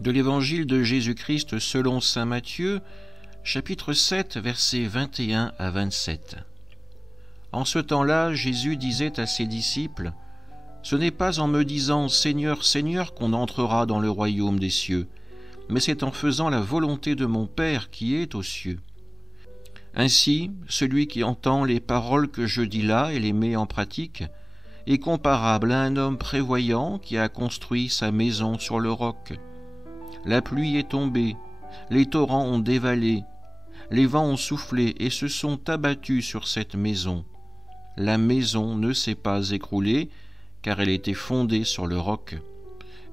De l'Évangile de Jésus-Christ selon saint Matthieu, chapitre 7, versets 21 à 27. En ce temps-là, Jésus disait à ses disciples : « Ce n'est pas en me disant « Seigneur, Seigneur » qu'on entrera dans le royaume des cieux, mais c'est en faisant la volonté de mon Père qui est aux cieux. Ainsi, celui qui entend les paroles que je dis là et les met en pratique est comparable à un homme prévoyant qui a construit sa maison sur le roc. La pluie est tombée, les torrents ont dévalé, les vents ont soufflé et se sont abattus sur cette maison. La maison ne s'est pas écroulée, car elle était fondée sur le roc.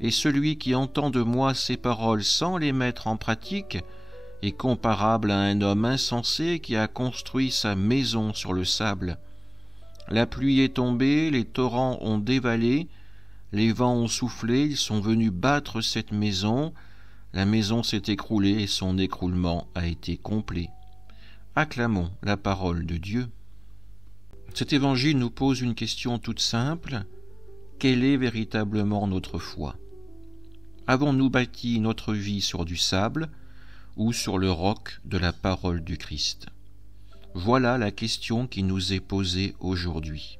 Et celui qui entend de moi ces paroles sans les mettre en pratique est comparable à un homme insensé qui a construit sa maison sur le sable. La pluie est tombée, les torrents ont dévalé, les vents ont soufflé, ils sont venus battre cette maison. La maison s'est écroulée et son écroulement a été complet. Acclamons la parole de Dieu. Cet évangile nous pose une question toute simple. Quelle est véritablement notre foi ? Avons-nous bâti notre vie sur du sable ou sur le roc de la parole du Christ ? Voilà la question qui nous est posée aujourd'hui.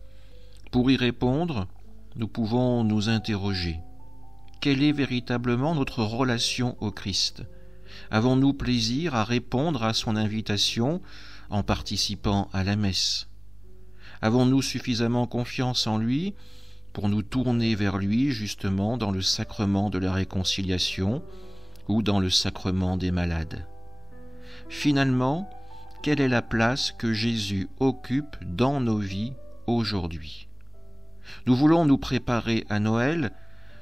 Pour y répondre, nous pouvons nous interroger. Quelle est véritablement notre relation au Christ ? Avons-nous plaisir à répondre à son invitation en participant à la messe ? Avons-nous suffisamment confiance en lui pour nous tourner vers lui justement dans le sacrement de la réconciliation ou dans le sacrement des malades ? Finalement, quelle est la place que Jésus occupe dans nos vies aujourd'hui ? Nous voulons nous préparer à Noël.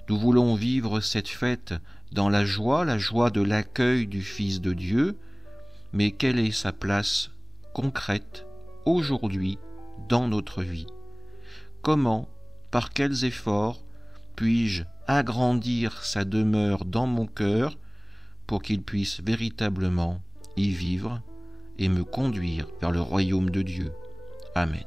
Nous voulons vivre cette fête dans la joie de l'accueil du Fils de Dieu, mais quelle est sa place concrète aujourd'hui dans notre vie ? Comment, par quels efforts, puis-je agrandir sa demeure dans mon cœur pour qu'il puisse véritablement y vivre et me conduire vers le royaume de Dieu ? Amen.